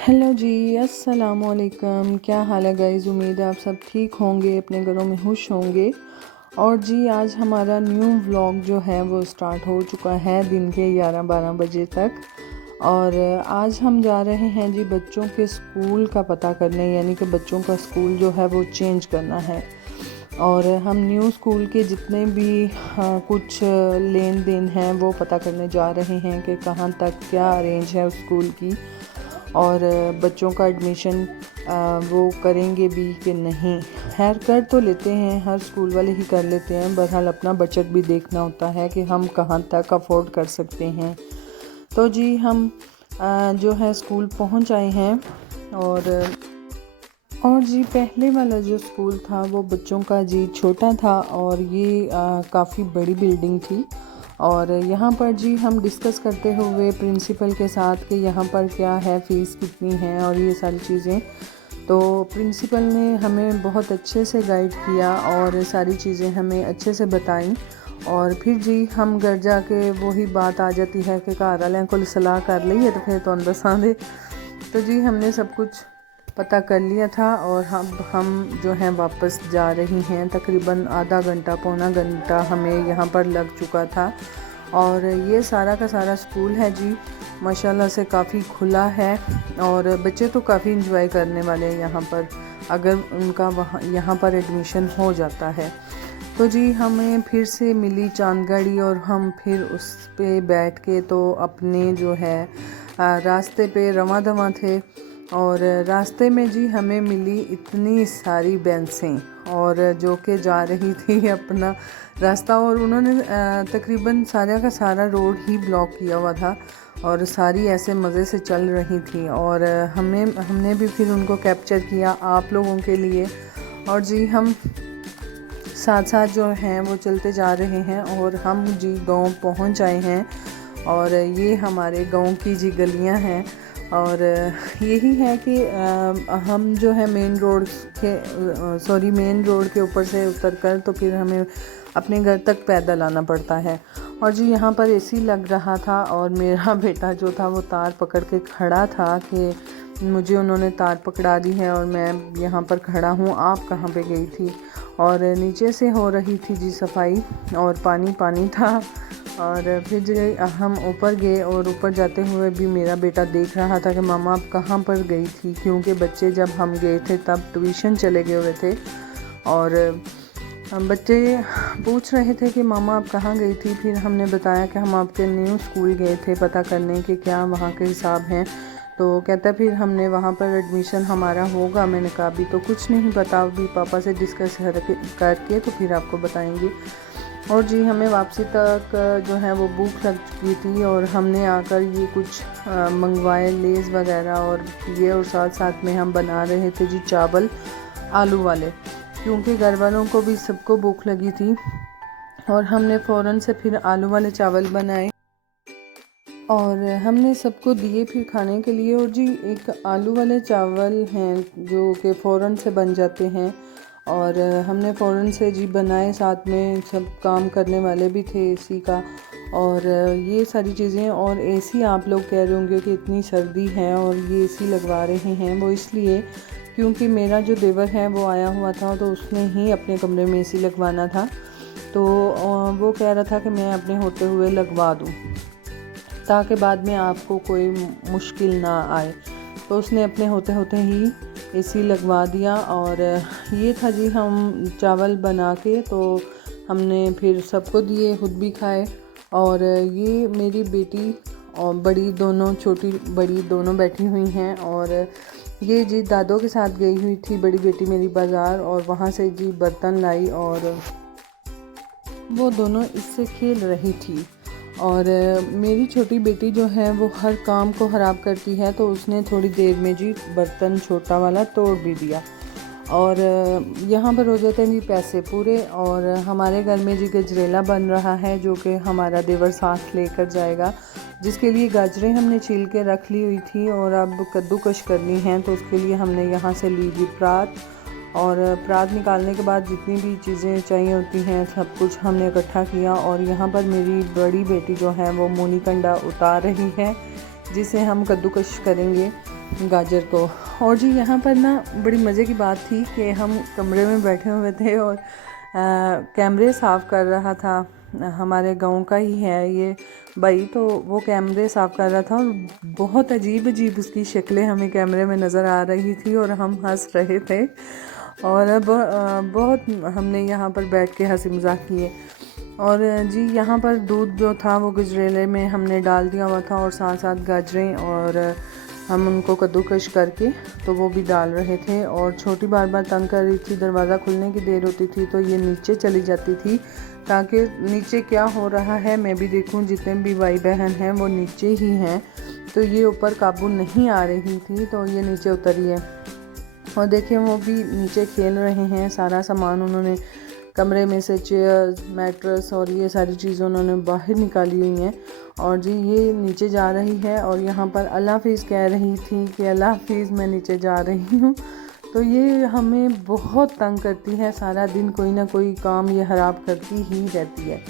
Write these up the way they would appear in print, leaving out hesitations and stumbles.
Hello जी, अस्सलाम वालेकुम। क्या हाल है गाइज़? उम्मीद है आप सब ठीक होंगे, अपने घरों में खुश होंगे। और जी आज हमारा न्यू व्लॉग जो है वो स्टार्ट हो चुका है दिन के 11-12 बजे तक। और आज हम जा रहे हैं जी बच्चों के स्कूल का पता करने, यानी कि बच्चों का स्कूल जो है वो चेंज करना है। और हम न्यू स्कूल के जितने भी कुछ लेन देन हैं वो पता करने जा रहे हैं कि कहाँ तक क्या अरेंज है उस स्कूल की, और बच्चों का एडमिशन वो करेंगे भी कि नहीं। खैर कर तो लेते हैं, हर स्कूल वाले ही कर लेते हैं, बहरहाल अपना बजट भी देखना होता है कि हम कहाँ तक अफोर्ड कर सकते हैं। तो जी हम जो है स्कूल पहुँच आए हैं। और जी पहले वाला जो स्कूल था वो बच्चों का जी छोटा था, और ये काफ़ी बड़ी बिल्डिंग थी। और यहाँ पर जी हम डिस्कस करते हुए प्रिंसिपल के साथ कि यहाँ पर क्या है, फ़ीस कितनी है और ये सारी चीज़ें, तो प्रिंसिपल ने हमें बहुत अच्छे से गाइड किया और सारी चीज़ें हमें अच्छे से बताई। और फिर जी हम घर जाके वही बात आ जाती है कि घर वालों को सलाह कर ली है तो फिर तो दसा दे। तो जी हमने सब कुछ पता कर लिया था और हम जो हैं वापस जा रही हैं। तकरीबन आधा घंटा पौना घंटा हमें यहाँ पर लग चुका था। और ये सारा का सारा स्कूल है जी माशाल्लाह से काफ़ी खुला है, और बच्चे तो काफ़ी इंजॉय करने वाले हैं यहाँ पर, अगर उनका यहाँ पर एडमिशन हो जाता है। तो जी हमें फिर से मिली चांद गाड़ी और हम फिर उस पे बैठ के तो अपने जो है रास्ते पे रवां दवां थे। और रास्ते में जी हमें मिली इतनी सारी बेंसें, और जो कि जा रही थी अपना रास्ता, और उन्होंने तकरीबन सारा का सारा रोड ही ब्लॉक किया हुआ था और सारी ऐसे मज़े से चल रही थी। और हमने भी फिर उनको कैप्चर किया आप लोगों के लिए। और जी हम साथ साथ जो हैं वो चलते जा रहे हैं और हम जी गांव पहुंच आए हैं। और ये हमारे गांव की जी गलियां हैं। और यही है कि हम जो है मेन रोड के ऊपर से उतर कर तो फिर हमें अपने घर तक पैदल आना पड़ता है। और जी यहाँ पर एसी लग रहा था और मेरा बेटा जो था वो तार पकड़ के खड़ा था कि मुझे उन्होंने तार पकड़ा दी है और मैं यहाँ पर खड़ा हूँ, आप कहाँ पे गई थी। और नीचे से हो रही थी जी सफाई और पानी पानी था। और फिर जो हम ऊपर गए और ऊपर जाते हुए भी मेरा बेटा देख रहा था कि मामा आप कहाँ पर गई थी, क्योंकि बच्चे जब हम गए थे तब ट्यूशन चले गए हुए थे। और बच्चे पूछ रहे थे कि मामा आप कहाँ गई थी। फिर हमने बताया कि हम आपके न्यू स्कूल गए थे पता करने कि क्या वहाँ के हिसाब हैं। तो कहता फिर हमने वहाँ पर एडमिशन हमारा होगा। मैंने कहा अभी तो कुछ नहीं पता, अभी पापा से डिस्कस करके तो फिर आपको बताएंगे। और जी हमें वापसी तक जो है वो भूख लग चुकी थी और हमने आकर ये कुछ मंगवाए लेज़ वगैरह और ये, और साथ साथ में हम बना रहे थे जी चावल आलू वाले, क्योंकि घर वालों को भी सबको भूख लगी थी। और हमने फ़ौरन से फिर आलू वाले चावल बनाए और हमने सबको दिए फिर खाने के लिए। और जी एक आलू वाले चावल हैं जो कि फ़ौरन से बन जाते हैं, और हमने फ़ौरन से जी बनाए, साथ में सब काम करने वाले भी थे एसी का और ये सारी चीज़ें। और एसी आप लोग कह रहे होंगे कि इतनी सर्दी है और ये एसी लगवा रहे हैं, वो इसलिए क्योंकि मेरा जो देवर है वो आया हुआ था तो उसने ही अपने कमरे में एसी लगवाना था। तो वो कह रहा था कि मैं अपने होते हुए लगवा दूँ ताकि बाद में आपको कोई मुश्किल ना आए। तो उसने अपने होते होते ही एसी लगवा दिया। और ये था जी हम चावल बना के तो हमने फिर सबको दिए, खुद भी खाए। और ये मेरी बेटी और बड़ी दोनों, छोटी बड़ी दोनों बैठी हुई हैं। और ये जी दादों के साथ गई हुई थी बड़ी बेटी मेरी बाज़ार, और वहाँ से जी बर्तन लाई और वो दोनों इससे खेल रही थी। और मेरी छोटी बेटी जो है वो हर काम को ख़राब करती है, तो उसने थोड़ी देर में जी बर्तन छोटा वाला तोड़ भी दिया। और यहाँ पर हो जाते हैं जी पैसे पूरे। और हमारे घर में जी गजरेला बन रहा है जो कि हमारा देवर साथ लेकर जाएगा, जिसके लिए गाजरें हमने छील के रख ली हुई थी और अब कद्दूकश करनी है। तो उसके लिए हमने यहाँ से ली जी परात, और परात निकालने के बाद जितनी भी चीज़ें चाहिए होती हैं सब कुछ हमने इकट्ठा किया। और यहाँ पर मेरी बड़ी बेटी जो है वो मूली कंडा उतार रही है जिसे हम कद्दूकश करेंगे। गाजर को। और जी यहाँ पर ना बड़ी मज़े की बात थी कि हम कमरे में बैठे हुए थे और कैमरे साफ़ कर रहा था। हमारे गांव का ही है ये भाई, तो वो कैमरे साफ़ कर रहा था और बहुत अजीब अजीब उसकी शक्लें हमें कैमरे में नज़र आ रही थी और हम हंस रहे थे। और अब बहुत हमने यहाँ पर बैठ के हंसी मजाक किए। और जी यहाँ पर दूध जो था वो गजरेले में हमने डाल दिया हुआ था और साथ साथ गाजरें, और हम उनको कद्दूकश करके तो वो भी डाल रहे थे। और छोटी बार बार तंग कर रही थी, दरवाज़ा खुलने की देर होती थी तो ये नीचे चली जाती थी ताकि नीचे क्या हो रहा है मैं भी देखूं। जितने भी भाई बहन हैं वो नीचे ही हैं, तो ये ऊपर काबू नहीं आ रही थी तो ये नीचे उतरी है। और देखिए वो भी नीचे खेल रहे हैं। सारा सामान उन्होंने कमरे में से चेयर, मैट्रेस और ये सारी चीज़ें उन्होंने बाहर निकाली हुई हैं। और जी ये नीचे जा रही है और यहाँ पर अल्लाह हाफिज़ कह रही थी कि अल्लाह हाफिज़ मैं नीचे जा रही हूँ। तो ये हमें बहुत तंग करती है, सारा दिन कोई ना कोई काम ये ख़राब करती ही रहती है।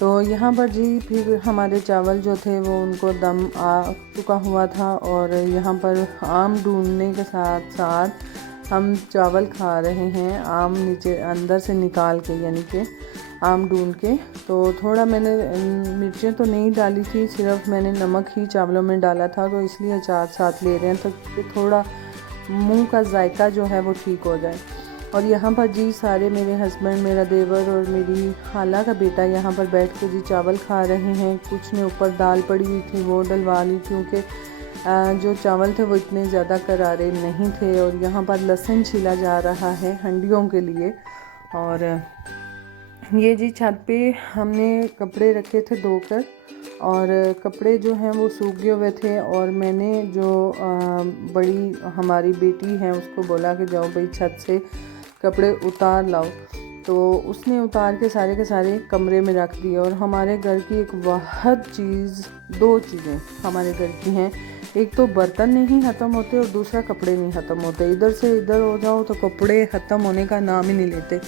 तो यहाँ पर जी फिर हमारे चावल जो थे वो उनको दम आ चुका हुआ था और यहाँ पर आम ढूंढने के साथ साथ हम चावल खा रहे हैं, आम नीचे अंदर से निकाल के, यानी कि आम ढूंढ के। तो थोड़ा मैंने मिर्चें तो नहीं डाली थी, सिर्फ मैंने नमक ही चावलों में डाला था, तो इसलिए अचार साथ ले रहे हैं तो थोड़ा मुंह का जायका जो है वो ठीक हो जाए। और यहाँ पर जी सारे मेरे हस्बैंड, मेरा देवर और मेरी खाला का बेटा यहाँ पर बैठ के जी चावल खा रहे हैं। कुछ ने ऊपर दाल पड़ी हुई थी वो डलवा ली, क्योंकि जो चावल थे वो इतने ज़्यादा करारे नहीं थे। और यहाँ पर लहसुन छीला जा रहा है हंडियों के लिए। और ये जी छत पे हमने कपड़े रखे थे धोकर, और कपड़े जो हैं वो सूख गए हुए थे। और मैंने जो बड़ी हमारी बेटी है उसको बोला कि जाओ भाई छत से कपड़े उतार लाओ, तो उसने उतार के सारे कमरे में रख दिए। और हमारे घर की एक वाहद चीज़, दो चीज़ें हमारे घर की हैं, एक तो बर्तन नहीं ख़त्म होते और दूसरा कपड़े नहीं ख़त्म होते। इधर से इधर हो जाओ तो कपड़े ख़त्म होने का नाम ही नहीं लेते।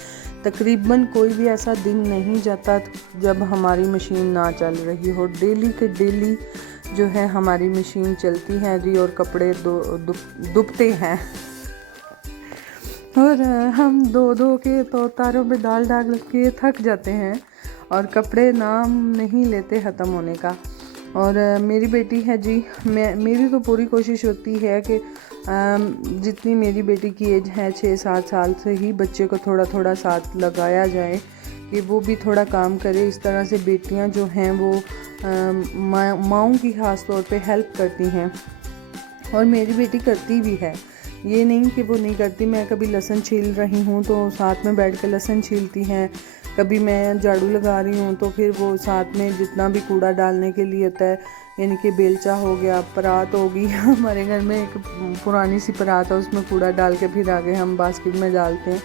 तकरीबन कोई भी ऐसा दिन नहीं जाता जब हमारी मशीन ना चल रही हो। डेली के डेली जो है हमारी मशीन चलती है जी, और कपड़े दुबते हैं। और हम दो के तो तारों पे डाल डाल के थक जाते हैं और कपड़े नाम नहीं लेते ख़त्म होने का। और मेरी बेटी है जी, मेरी तो पूरी कोशिश होती है कि जितनी मेरी बेटी की एज है 6-7 साल से ही बच्चे को थोड़ा थोड़ा साथ लगाया जाए कि वो भी थोड़ा काम करे। इस तरह से बेटियां जो हैं वो माँओं की ख़ास तौर पे हेल्प करती हैं, और मेरी बेटी करती भी है, ये नहीं कि वो नहीं करती। मैं कभी लहसुन छील रही हूँ तो साथ में बैठ कर लहसुन छीलती हैं, कभी मैं झाड़ू लगा रही हूँ तो फिर वो साथ में जितना भी कूड़ा डालने के लिए होता है, यानी कि बेलचा हो गया, परात होगी, हमारे घर में एक पुरानी सी परात है उसमें कूड़ा डाल के फिर आगे हम बास्केट में डालते हैं,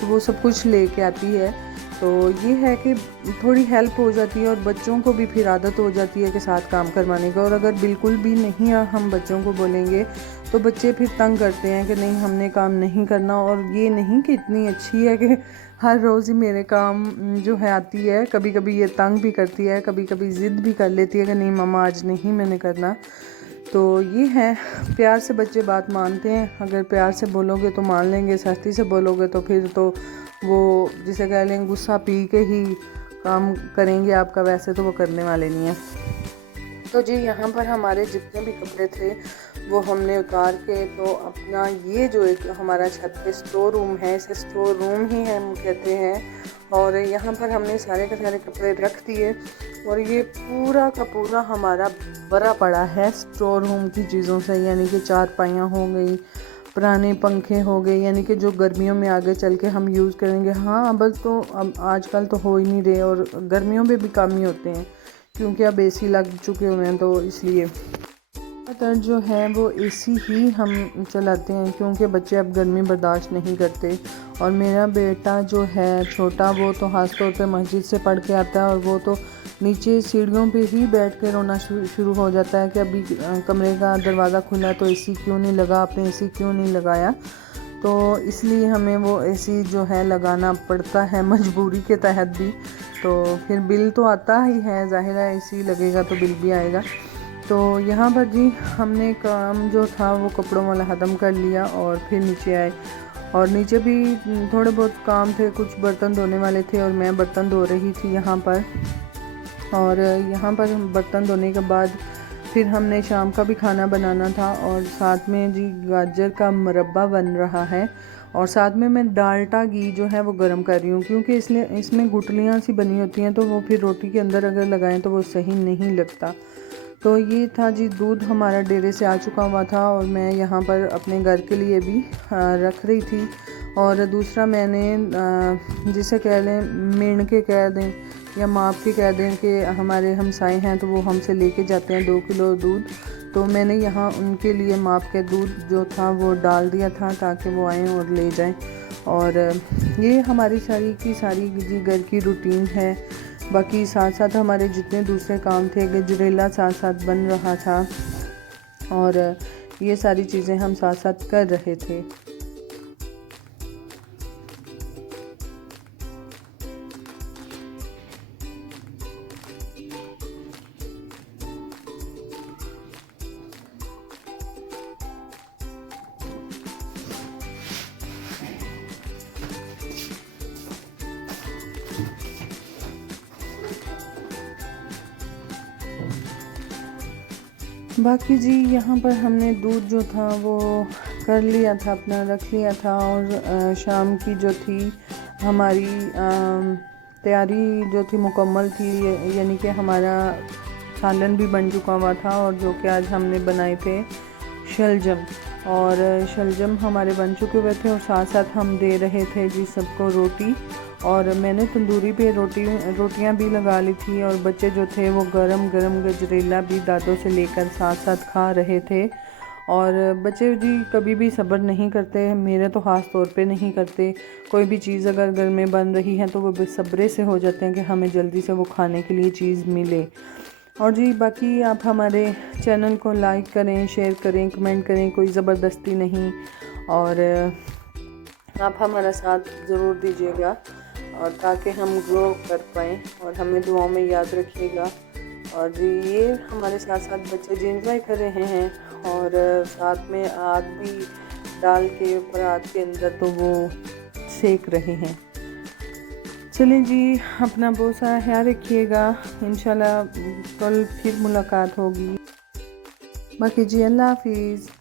तो वो सब कुछ लेके आती है। तो ये है कि थोड़ी हेल्प हो जाती है और बच्चों को भी फिर आदत हो जाती है कि साथ काम करवाने का। और अगर बिल्कुल भी नहीं हम बच्चों को बोलेंगे तो बच्चे फिर तंग करते हैं कि नहीं हमने काम नहीं करना। और ये नहीं कि इतनी अच्छी है कि हर रोज़ ही मेरे काम जो है आती है, कभी कभी ये तंग भी करती है, कभी कभी ज़िद भी कर लेती है कि नहीं मम्मा आज नहीं मैंने करना। तो ये है, प्यार से बच्चे बात मानते हैं, अगर प्यार से बोलोगे तो मान लेंगे, सख्ती से बोलोगे तो फिर तो वो जिसे कह लें गुस्सा पी के ही काम करेंगे आपका, वैसे तो वो करने वाले नहीं हैं। तो जी यहाँ पर हमारे जितने भी कपड़े थे वो हमने उतार के तो अपना ये जो एक हमारा छत पे स्टोर रूम है, इसे स्टोर रूम ही हम कहते हैं, और यहाँ पर हमने सारे के सारे कपड़े रख दिए। और ये पूरा का पूरा हमारा भरा पड़ा है स्टोर रूम की चीज़ों से, यानी कि चारपाइयाँ हो गई, पुराने पंखे हो गए, यानी कि जो गर्मियों में आगे चल के हम यूज़ करेंगे। हाँ अब आजकल तो हो ही नहीं रहे, और गर्मियों में भी कम ही होते हैं क्योंकि अब एसी लग चुके हुए हैं, तो इसलिए ज़्यादातर जो है वो एसी ही हम चलाते हैं क्योंकि बच्चे अब गर्मी बर्दाश्त नहीं करते। और मेरा बेटा जो है छोटा, वो तो ख़ास तौर पे मस्जिद से पढ़ के आता है और वो तो नीचे सीढ़ियों पे ही बैठ के रोना शुरू हो जाता है कि अभी कमरे का दरवाज़ा खुला तो एसी क्यों नहीं लगा, आपने एसी क्यों नहीं लगाया। तो इसलिए हमें वो एसी जो है लगाना पड़ता है मजबूरी के तहत भी। तो फिर बिल तो आता ही है, ज़ाहिर है एसी लगेगा तो बिल भी आएगा। तो तो यहाँ पर जी हमने काम जो था वो कपड़ों वाला ख़त्म कर लिया और फिर नीचे आए, और नीचे भी थोड़े बहुत काम थे, कुछ बर्तन धोने वाले थे और मैं बर्तन धो रही थी यहाँ पर। और यहाँ पर बर्तन धोने के बाद फिर हमने शाम का भी खाना बनाना था, और साथ में जी गाजर का मुरब्बा बन रहा है, और साथ में मैं डालडा घी जो है वो गर्म कर रही हूँ, क्योंकि इसलिए इसमें गुठलियाँ सी बनी होती हैं तो वो फिर रोटी के अंदर अगर लगाएं तो वो सही नहीं लगता। तो ये था जी, दूध हमारा डेरे से आ चुका हुआ था और मैं यहाँ पर अपने घर के लिए भी रख रही थी। और दूसरा मैंने जिसे कह लें मेढ़ के कह दें या माप के कह दें कि हमारे हमसाए हैं तो वो हमसे लेके जाते हैं 2 किलो दूध, तो मैंने यहाँ उनके लिए माप के दूध जो था वो डाल दिया था ताकि वो आएँ और ले जाएं। और ये हमारी सारी की सारी जी घर की रूटीन है। बाकी साथ साथ हमारे जितने दूसरे काम थे, गजरेला साथ साथ बन रहा था और ये सारी चीज़ें हम साथ साथ कर रहे थे। बाकी जी यहाँ पर हमने दूध जो था वो कर लिया था, अपना रख लिया था, और शाम की जो थी हमारी तैयारी जो थी मुकम्मल थी, यानी कि हमारा सालन भी बन चुका हुआ था, और जो कि आज हमने बनाए थे शलजम, और शलजम हमारे बन चुके हुए थे, और साथ साथ हम दे रहे थे जी सबको रोटी, और मैंने तंदूरी पे रोटियां भी लगा ली थी, और बच्चे जो थे वो गरम गरम गजरेला भी दादों से लेकर साथ साथ खा रहे थे। और बच्चे जी कभी भी सब्र नहीं करते, मेरे तो ख़ास तौर पे नहीं करते। कोई भी चीज़ अगर घर में बन रही है तो वो बेसब्रे से हो जाते हैं कि हमें जल्दी से वो खाने के लिए चीज़ मिले। और जी बाकी आप हमारे चैनल को लाइक करें, शेयर करें, कमेंट करें, कोई ज़बरदस्ती नहीं, और आप हमारा साथ ज़रूर दीजिएगा और ताकि हम ग्रो कर पाएँ, और हमें दुआओं में याद रखिएगा। और जी ये हमारे साथ साथ बच्चे जी एंजॉय कर रहे हैं, और साथ में आग भी डाल के ऊपर आग के अंदर तो वो सेक रहे हैं। चलें जी, अपना बहुत सारा ख्याल रखिएगा, इंशाल्लाह कल फिर मुलाकात होगी। बाकी जी अल्लाह हाफिज़।